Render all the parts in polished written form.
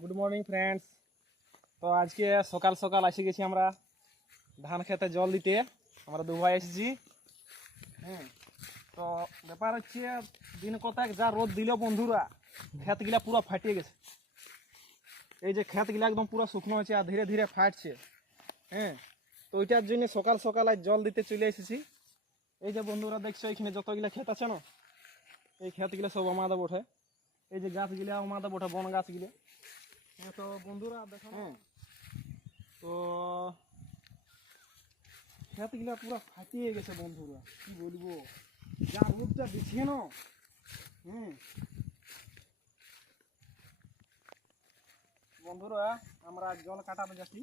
Good morning friends. তো আজকে সকাল সকাল এসে গেছি আমরা ধান খেতে জল দিতে। আমরা দু ভাই এসেছি। হ্যাঁ, তো ব্যাপার হচ্ছে দিন কতক যা রোদ দিল বন্ধুরা, ক্ষেতগুলা পুরো ফাটিয়ে গেছে। এই যে ক্ষেতগুলা একদম পুরো শুকনো হয়েছে আর ধীরে ধীরে ফাটছে। হ্যাঁ, তো ওইটার জন্য সকাল সকাল আজ জল দিতে চলে এসেছি। এই যে বন্ধুরা দেখছো এখানে যতগুলা ক্ষেত আছে না, এই ক্ষেতগুলা সব আমাদের বটে। এই যে গাছগুলা আমাদের বটে, বন গাছগুলো। হ্যাঁ, তো বন্ধুরা দেখো, তো ক্ষেতগুলা পুরো ফাটিয়ে গেছে বন্ধুরা, কি বলবো, যা রোদটা দিচ্ছে না। বন্ধুরা আমরা জল কাটাতে যাচ্ছি,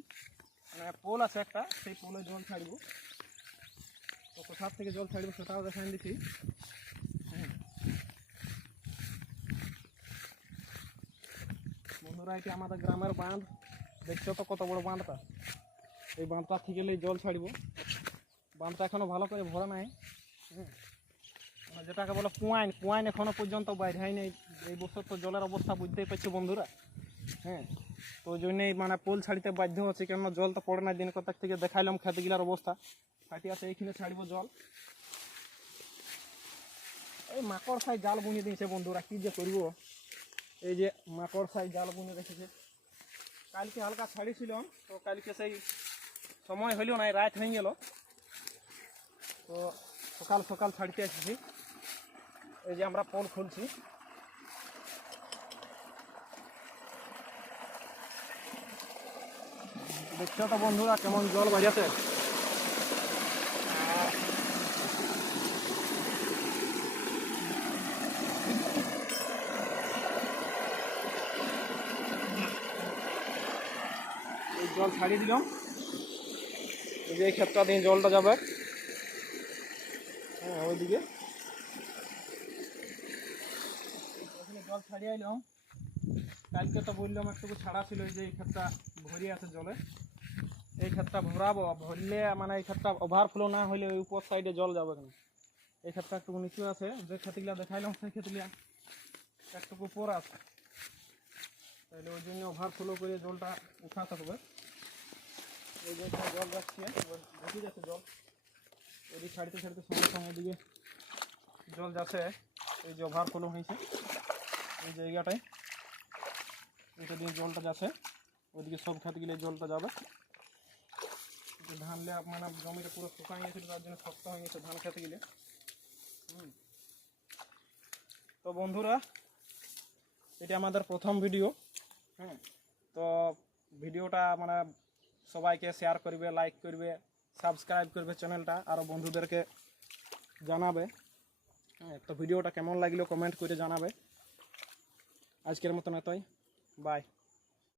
মানে পোল আছে একটা, সেই পোলে জল ছাড়বো। তো কোথার থেকে জল ছাড়বো সেটাও দেখাই দিচ্ছি। বন্ধুরা এটি আমাদের গ্রামের বাঁধ, দেখছো তো কত বড় বাঁধটা। এই বাঁধটা থেকে জল ছাড়বো। বাঁধটা এখনো ভালো করে ভরা নাই। যেটাকে বলে কুয়াইন, কুয়াইন এখনো পর্যন্ত বাইরে হয় নাই। এই বছর তো জলের অবস্থা বুঝতেই পারছো বন্ধুরা। হ্যাঁ, তো ওই জন্যই মানে পোল ছাড়িতে বাধ্য হচ্ছে, কেননা জল তো পড়ে না। দিন কতক থেকে দেখাইলাম খেতগুলার অবস্থা ফাটি আছে। এইখানে ছাড়বো জল। এই মাকড় সাই জাল বুনিয়ে দিয়েছে বন্ধুরা, কি যে করবো। এই যে মাকড় সাই জাল বুনিয়ে রেখেছে। কালকে হালকা ছাড়িয়েছিলাম, তো কালকে সেই সময় হইল না, রাত হয়ে গেল। তো সকাল সকাল ছাড়িতে এসেছি। এই যে আমরা পোল খুলছি। দেখছো তো বন্ধুরা কেমন জল বাজাতে। এই জল ছাড়িয়ে দিলাম। এই যে এই ক্ষেতটা দিয়ে জলটা যাবে। হ্যাঁ, ওইদিকে ওখানে জল ছাড়িয়ে এলাম। কালকে তো বললাম একটুকু ছাড়া ছিল, এই যে এই ক্ষেতটা ভরে আছে জলে। এই ক্ষেতটা ভরাবো, ভরলে মানে এই ক্ষেতটা ওভারফ্লো না হলে ওই উপর সাইডে জল যাবে কেন। এই ক্ষেতটা একটু নিচু আছে, যে ক্ষেতগুলা দেখাইলাম সেই ক্ষেতগুলা একটু উপর আছে, তাহলে ওই জন্য ওভারফ্লো করে জলটা উঠাতে হবে। এই যে জল যাচ্ছে, ঢুকে যাচ্ছে জল। ওদিকে ছাড়িতে ছাড়িতে সঙ্গে সঙ্গে ওদিকে জল যাচ্ছে। এই যে ওভারফ্লো হয়েছে এই জায়গাটায়, এটা দিয়ে জলটা যাচ্ছে। ওইদিকে সব ক্ষেতগুলো জলটা যাবে। ধান মানে জমিটা পুরো শুকাই গেছিল, তার জন্য শক্ত হয়ে গেছে ধান ক্ষেতগুলো। তো বন্ধুরা এটা আমাদের প্রথম ভিডিও। হ্যাঁ, তো ভিডিওটা মানে সবাইকে শেয়ার করবে, লাইক করবে, সাবস্ক্রাইব করবে চ্যানেলটা, আরও বন্ধুদেরকে জানাবে। হ্যাঁ, তো ভিডিওটা কেমন লাগলো কমেন্ট করে জানাবে। আজকের মতন এতই, বাই।